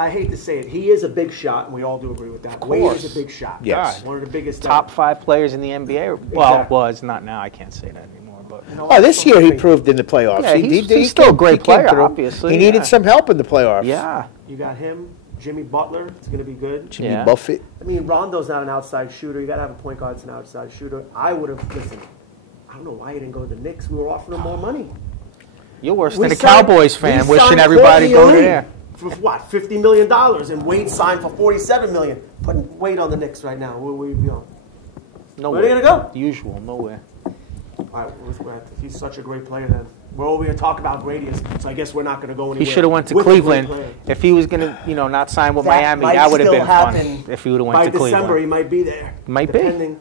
I hate to say it, he is a big shot, and we all do agree with that. Wade is a big shot. Yes. One of the biggest. Top 5 players in the NBA. Well, was not now. I can't say that anymore. But This year he proved in the playoffs. Yeah, he's still a great player, obviously. He needed some help in the playoffs. Yeah. You got him, Jimmy Butler. It's going to be good. Jimmy Buffett. I mean, Rondo's not an outside shooter. You got to have a point guard that's an outside shooter. I would have, listen, I don't know why he didn't go to the Knicks. We were offering him more money. You're worse than a Cowboys fan, wishing everybody go there. For what, $50 million, and Wade signed for $47 million. Putting Wade on the Knicks right now. Where are you going? Nowhere. Where are they going to go? Usual, nowhere. All right, he's such a great player then. We're over here talking about Brady, so I guess we're not going to go anywhere. He should have went to Cleveland. If he was going to, not sign with Miami, that would have been fun. If he would have went to Cleveland. By December, he might be there. Might be.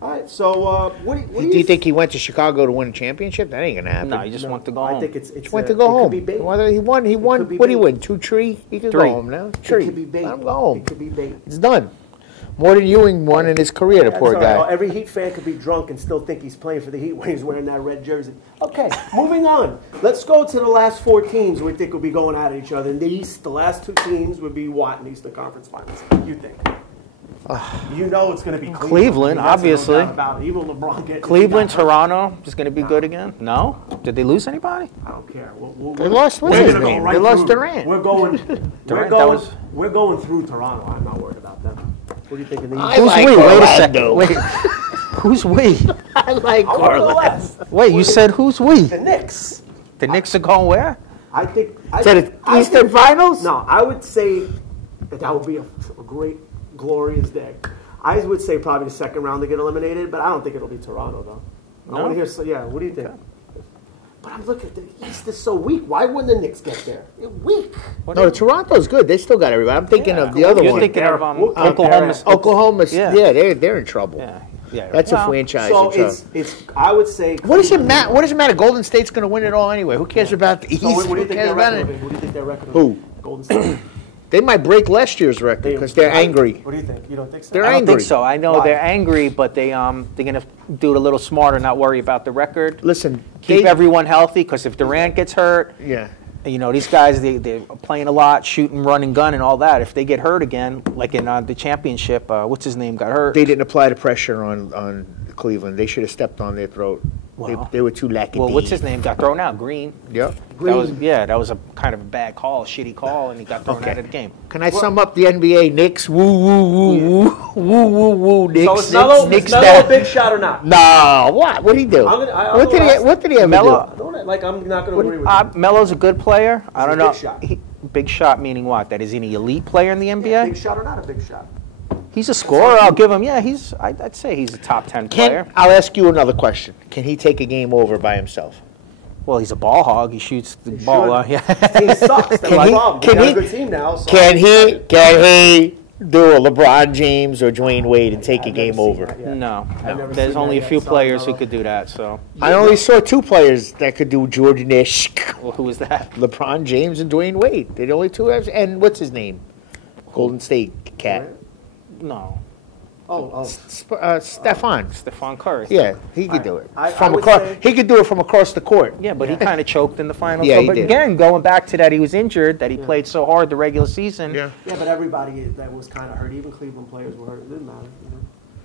All right, so what do you think he went to Chicago to win a championship? That ain't gonna happen. No, he just went to go home. I think it's went to go home. Could be bait. Whether he won. What did he win? 2 3? He could go home now. 3. It could be bait. Let him go home. It could be bait. It's done. More than Ewing won in his career, the poor guy. Right. Every Heat fan could be drunk and still think he's playing for the Heat when he's wearing that red jersey. Okay, moving on. Let's go to the last 4 teams we think will be going at each other. In the East, the last 2 teams would be what in the Eastern Conference Finals? You think? You know it's going to be Cleveland, obviously. No doubt. Even LeBron gets Cleveland, Toronto is going to be good again. No? Did they lose anybody? I don't care. They lost. What's his name? They lost Durant. We're going through Toronto. I'm not worried about them. What do you think of these? Who's we? Wait a second. Wait. Who's we? I like Orlando. Wait, you said who's we? The Knicks. The Knicks are going where? I think. Eastern Finals? No, I would say that would be a great, glorious day. I would say probably the second round to get eliminated, but I don't think it'll be Toronto though. I want to hear. So, yeah, what do you think? Okay. But I'm looking at the East is so weak. Why wouldn't the Knicks get there? They're weak. No, Toronto's good. They still got everybody. I'm thinking of the other one. You're thinking of Oklahoma. Oklahoma. Yeah, they're in trouble. Yeah, that's a franchise. So it's. I would say. What does it matter? What does it matter? Golden State's going to win it all anyway. Who cares about the East? So what do you Who think cares about it? What do you think their record? Who? Golden State. They might break last year's record because they're angry. What do you think? You don't think so? They're I don't angry. think so. I know they're angry, but they're gonna do it a little smarter, not worry about the record. Listen, keep everyone healthy because if Durant gets hurt, these guys they're playing a lot, shooting, running, gun, and all that. If they get hurt again, like in the championship, what's his name got hurt? They didn't apply the pressure on Cleveland. They should have stepped on their throat. Wow. They were too lackadaisical. Well, what's his name? Got thrown out. Green. Yep. That was a kind of a bad call, a shitty call, and he got thrown out of the game. Can I sum up the NBA? Knicks, woo, woo, woo, woo, woo, woo, woo, Knicks. So is Melo a big shot or not? No. What? What did he do? What did he ever do? I'm not going to agree with you. Melo's a good player. I don't know. Big shot. Big shot meaning what? That is he an elite player in the NBA? Yeah, big shot or not a big shot? He's a scorer. I'll give him. Yeah, I'd say he's a top 10 player. I'll ask you another question. Can he take a game over by himself? Well, he's a ball hog. He shoots the ball. Yeah. His team sucks. That's my problem. We got a good team now. So can he do a LeBron James or Dwayne Wade and take a game over? No. There's only a few players who could do that. So I only saw 2 players that could do Jordan-ish. Well, who was that? LeBron James and Dwayne Wade. They're the only 2. And what's his name? Golden State cat. No. Stephon Curry. Yeah, he could do it. He could do it from across the court. Yeah, but he kind of choked in the finals. Yeah, but again, going back to that, he was injured, that he played so hard the regular season. Yeah, but everybody that was kind of hurt, even Cleveland players were hurt. It didn't matter.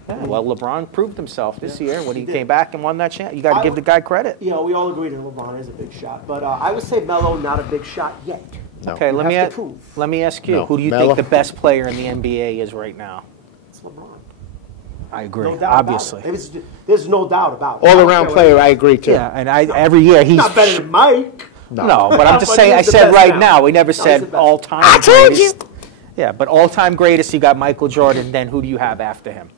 Yeah, well, LeBron proved himself this year when he came back and won that chance. You got to give the guy credit. Yeah, we all agree that LeBron is a big shot, but I would say Melo not a big shot yet. No. Okay, let me ask you, who do you think the best player in the NBA is right now? It's LeBron. I agree, obviously. There's no doubt about it. All-around player, I agree, too. Yeah, and every year he's... Not better than Mike. No, but I'm just saying, I said right now. We never said all-time greatest. I told you. Yeah, but all-time greatest, you got Michael Jordan, then who do you have after him?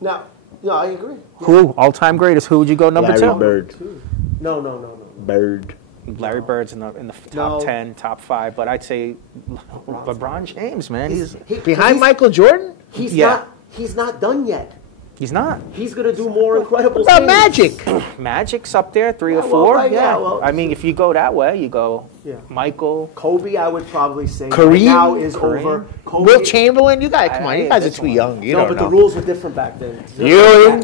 No, I agree. Who? All-time greatest, who would you go number 2? Larry Bird. No. Bird. Larry Bird's in the top 10, top 5, but I'd say LeBron James, man. Behind Michael Jordan? He's not done yet. He's not. He's going to do more incredible What things. about Magic? Magic's up there, 3 or Yeah, 4. well, right, yeah, well, I mean, if you go that way, you go Michael. Kobe, I would probably say Kareem? now is over. Kobe, Will Chamberlain? You guys, come on. You guys are too young. You no, don't but know. the rules were different back then. Ewing?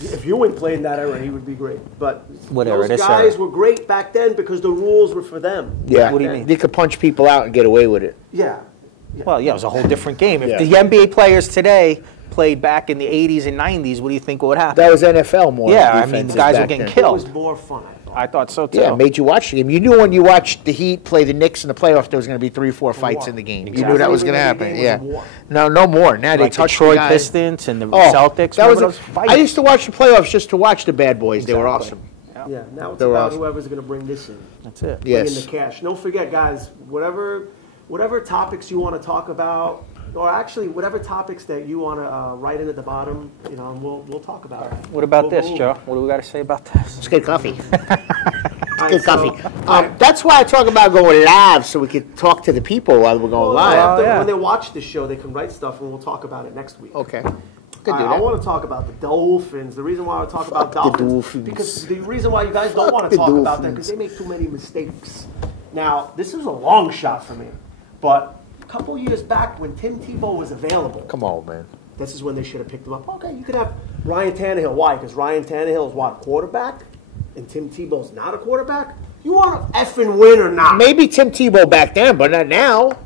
If Ewing played in that era, he would be great. But Whatever, those guys were great back then because the rules were for them. Yeah. What do you mean? They could punch people out and get away with it. Yeah. Well, yeah, it was a whole different game. If the NBA players today played back in the 80s and 90s, what do you think would happen? That was NFL more. Yeah, I mean, the guys were getting It killed. was more fun, I thought so, too. Yeah, it made you watch the game. You knew when you watched the Heat play the Knicks in the playoffs, there was going to be 3 or 4 fights in the game. Exactly. You knew that was going to happen. Yeah. No more. Now Like they the touch Detroit Pistons and the Celtics. That was those fights? I used to watch the playoffs just to watch the bad boys. They were awesome. Yeah, now it's They were about awesome. whoever's going to bring this in. That's it. Bring in Yes. the cash. Don't forget, guys, whatever topics you want to talk about, or actually whatever topics that you want to write in at the bottom, we'll talk about it. What about We'll this, go over Joe? it. What do we got to say about this? It's good coffee. All right, Good so- coffee. That's why I talk about going live, so we could talk to the people while we're going live. When they watch the show, they can write stuff, and we'll talk about it next week. Okay. Could do I that. want to talk about the Dolphins. The reason why I talk about the Dolphins, Dolphins. because the reason why you guys don't Fuck want the to talk about them Dolphins. because they make too many mistakes. Now, this is a long shot for me, but a couple years back when Tim Tebow was available, Come on, man. this is when they should have picked him up. Okay, you could have Ryan Tannehill. Why? Because Ryan Tannehill is what, quarterback, and Tim Tebow's not a quarterback. You want to effing win or not? Maybe Tim Tebow back then, but not now.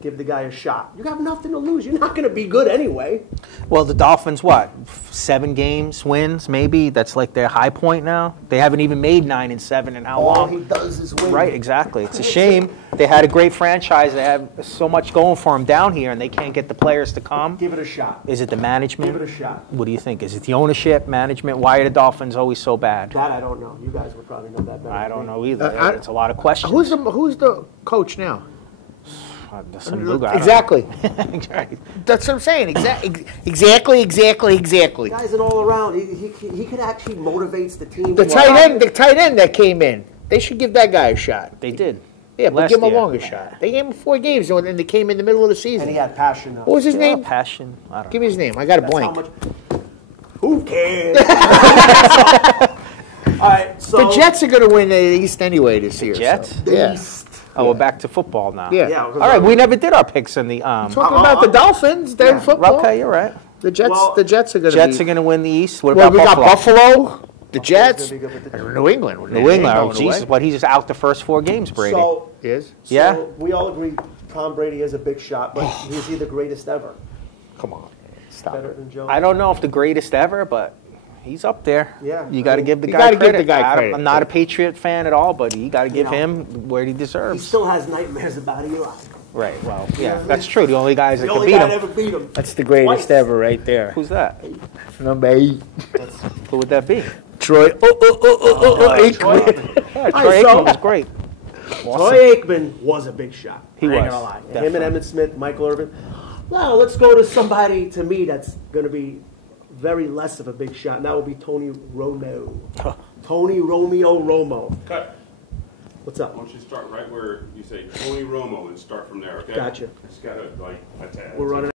Give the guy a shot. You have nothing to lose. You're not going to be good anyway. Well, the Dolphins, what? 7 games, wins, maybe? That's like their high point now? They haven't even made 9 and 7 in how All long? he does is win. Right, exactly. It's a shame. They had a great franchise. They have so much going for them down here, and they can't get the players to come. Give it a shot. Is it the management? Give it a shot. What do you think? Is it the ownership, management? Why are the Dolphins always so bad? That I don't know. You guys would probably know that better. I than don't me. know either. I- It's a lot of questions. Who's the coach now? Some blue guy. Exactly. Right. That's what I'm saying. Exactly. Guys and all around. He could actually motivates the team. The tight end that came in. They should give that guy a shot. They did. Yeah, but Last give him a year. longer shot. They gave him 4 games, and then they came in the middle of the season. And he had passion. What was his name? Passion. I don't Give me his name. I got a That's how blank. much. Who cares? All right, so The Jets are going to win the East anyway this year. Jets? So. Yeah. East. Oh, we're back to football now. Yeah. Yeah. All right, we never did our picks in the. Talking about the Dolphins, they're in football. Okay, you're right. The Jets. Well, the Jets are going to. Jets are going to win the East. What Well, about we got Buffalo? Buffalo, the Jets, gonna be good with the and New England. New England. Oh, Jesus. What? He's just out the first 4 games, Brady. So, Is? Yeah. so we all agree Tom Brady is a big shot, but is he the greatest ever? Come on, stop Better it. than Joe? I don't know if the greatest ever, but he's up there. Yeah. You got to give the You guy gotta give credit. the guy credit. I'm not a Patriot fan at all, but you got to give You know, him where he He deserves. still has nightmares about Eli. Right. Well, You know yeah, what I that's mean? true. The only guys The that can only beat guy that him. ever beat him. That's the greatest Twice. ever, right there. Who's that? Number 8, Who would that be? Troy. Aikman. Troy Alright, Aikman was great. Troy Aikman was a big shot. He I ain't was, gonna lie. Him definitely. and Emmitt Smith, Michael Irvin. Well, let's go to somebody, to me, that's going to be very less of a big shot, and that will be Tony Romo. Tony Romeo Romo. Cut. What's up? I want you to start right where you say Tony Romo and start from there, okay? Gotcha. Just gotta like attack. We're running